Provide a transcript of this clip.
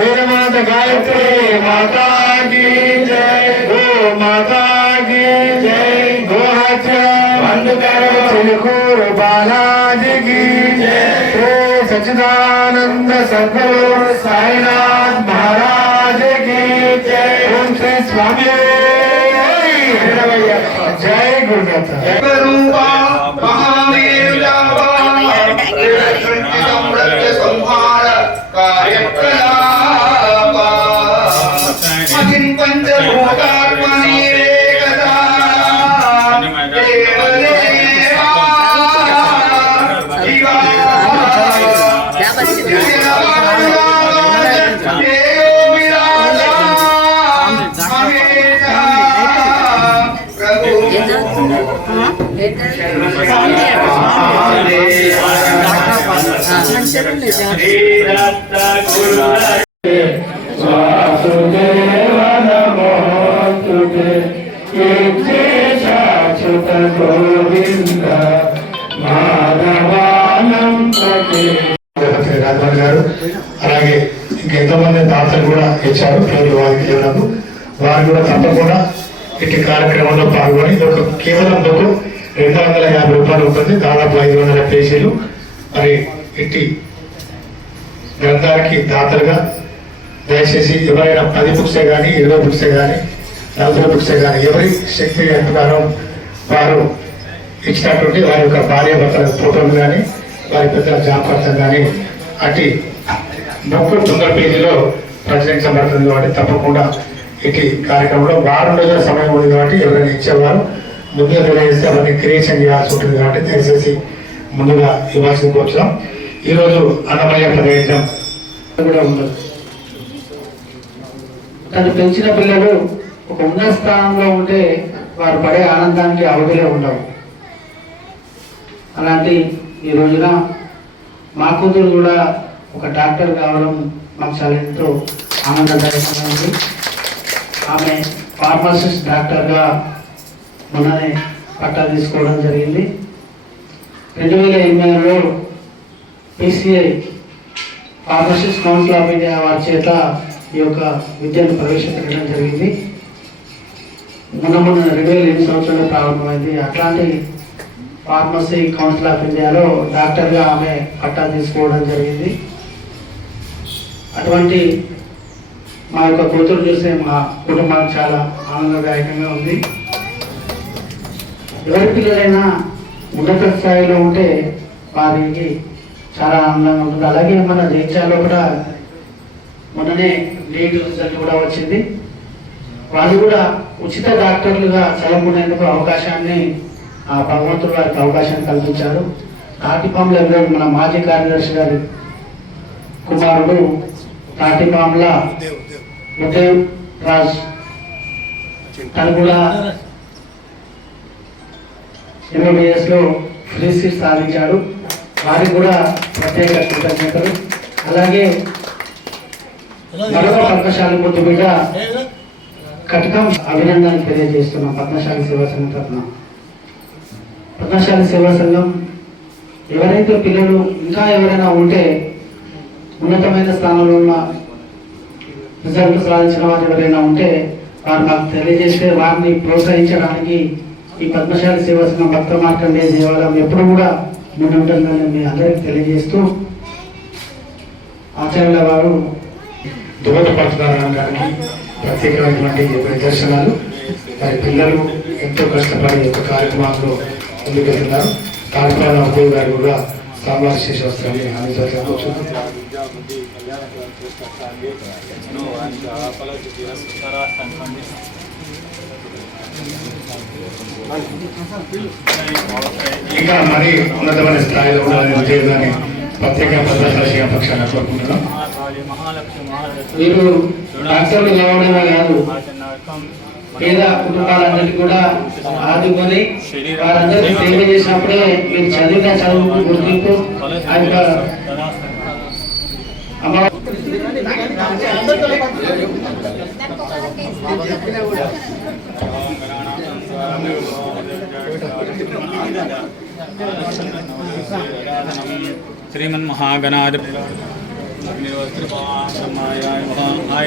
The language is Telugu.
वेदमाता गायत्री माता की जय, गो माता की जय, गो हत्या बंद करो चिलकूर बालाजी की जय, श्री सच्चिदानंद सद्गुरु साईनाथ महाराज की जय, ओम श्री स्वामी जय गुरुनाथ। महावीर वासुदेव नमोस्तुते कीर्तिशाश्वत गोविंद माधवानं प्रति రాజవారి గారు అలాగే ఇంకెంతో మంది దాతలు కూడా ఇచ్చారు పేరు వారికి ఇవ్వడం వారు కూడా తప్పకుండా ఇటు కార్యక్రమంలో పాల్గొని కేవలం 250 రూపాయలు ఉంటుంది, దాదాపు 500 పేజీలు. మరి ఇట్టి గ్రంథానికి దాతలుగా దయచేసి ఎవరైనా 10 బుక్సే కానీ 20 బుక్సే కానీ 40 బుక్సే కానీ ఎవరి శక్తి ప్రకారం వారు ఇచ్చినటువంటి వారి యొక్క భార్య భర్తల ఫోటోలు కానీ వారి పెద్దల జాబితం కానీ అటు బుక్ 100 పేజీలో ప్రచురించబడుతుంది కాబట్టి తప్పకుండా ఇటు కార్యక్రమంలో వారం రోజుల సమయం ఉంది కాబట్టి ఎవరైనా ఇచ్చేవారు ముందుగా తెలియజేస్తే అవన్నీ క్రియేషన్ చేయాల్సి ఉంటుంది కాబట్టి దయచేసి ముందుగా ఇవ్వాల్సింది కోరుతున్నాం. ఈరోజు అన్నమయ్య ప్రదేశం కూడా ఉండదు. తను పెంచిన పిల్లలు ఒక ఉన్నత స్థానంలో ఉంటే వారు పడే ఆనందానికి అవధులే ఉండవు. అలాంటి ఈ రోజున మా కూతురు కూడా ఒక డాక్టర్ కావడం మాకు చాలా ఎంతో ఆనందదాయకంగా ఉంది. ఆమె ఫార్మసిస్ట్ డాక్టర్గా మొన్ననే పట్టా తీసుకోవడం జరిగింది. 2008లో PCI pharmacist council of India వారి చేత ఈ యొక్క విద్యను ప్రవేశపెట్టడం జరిగింది. మొన్న 2008 సంవత్సరంలో ప్రారంభమైంది. అట్లాంటి ఫార్మసీ కౌన్సిల్ ఆఫ్ ఇండియాలో డాక్టర్గా ఆమె పట్టా తీసుకోవడం జరిగింది. అటువంటి మా యొక్క కూతురు చూస్తే మా కుటుంబానికి చాలా ఆనందదాయకంగా ఉంది. ఎవరి పిల్లలైనా ఉన్నత స్థాయిలో ఉంటే వారికి చాలా ఆనందంగా ఉంటుంది. అలాగే మన జైత్యాల్లో కూడా మొన్ననే నీట్ రిజల్ట్ కూడా వచ్చింది. వాళ్ళు కూడా ఉచిత డాక్టర్లుగా చదువుకునేందుకు అవకాశాన్ని ఆ భగవంతుడు వారికి అవకాశాన్ని కల్పించారు. తాటిపాముల మన మాజీ కార్యదర్శి గారి కుమారుడు తాటిపాముల ఉదయ్ రాజ్ తను కూడా MBBS లో ఫ్రీ సీట్ సాధించాడు. వారికి కూడా ప్రత్యేక కృతజ్ఞతలు. అలాగే మరొక పద్మశాలి ముద్దు బిడ్డ కటకం అభినందనలు తెలియజేస్తున్నాం. పద్మశాలి సేవా సంఘం తరఫున పద్మశాలి సేవా సంఘం ఎవరైతే పిల్లలు ఇంకా ఎవరైనా ఉంటే ఉన్నతమైన స్థానంలో ఉన్న రిజల్ట్ సాధించిన వారు ఎవరైనా ఉంటే వారు మాకు తెలియజేస్తే వారిని ప్రోత్సహించడానికి ఈ పద్మశాలి సేవా సంఘం భక్త మార్కండేయ దేవాలయం ఎప్పుడు కూడా ముందుంటుందని మీ అందరికీ తెలియజేస్తూ ఆచార్యుల వారు దోహదపడుతున్నారనడానికి ప్రత్యేకమైనటువంటి నిదర్శనాలు. వారి పిల్లలు ఎంతో కష్టపడి ఒక కార్యక్రమంలో ముందుకెళ్తున్నారు. తాడిపాల ఉదయ్ గారు కూడా సాంబార్ శేష వస్త్రాన్ని అందించాల్సిన ఇంకా మరీ ఉన్నతమైన స్థాయిలో ఉండాలని ఉద్యోగాన్ని ప్రత్యేక పద్మశాలి పక్షాన్ని కోరుకుంటున్నాం. మీరు డాక్టర్లు కావడమే కాదు పేద కుటుంబాలందరికీ కూడా ఆదుకొని వారందరికీ సేవ చేసినప్పుడే మీరు చదివిన చదువుకు గుర్తింపు ఆ యొక్క శ్రీమన్మహాగణాధిప అగ్నివస్త్రమాయ నమః. హాయ్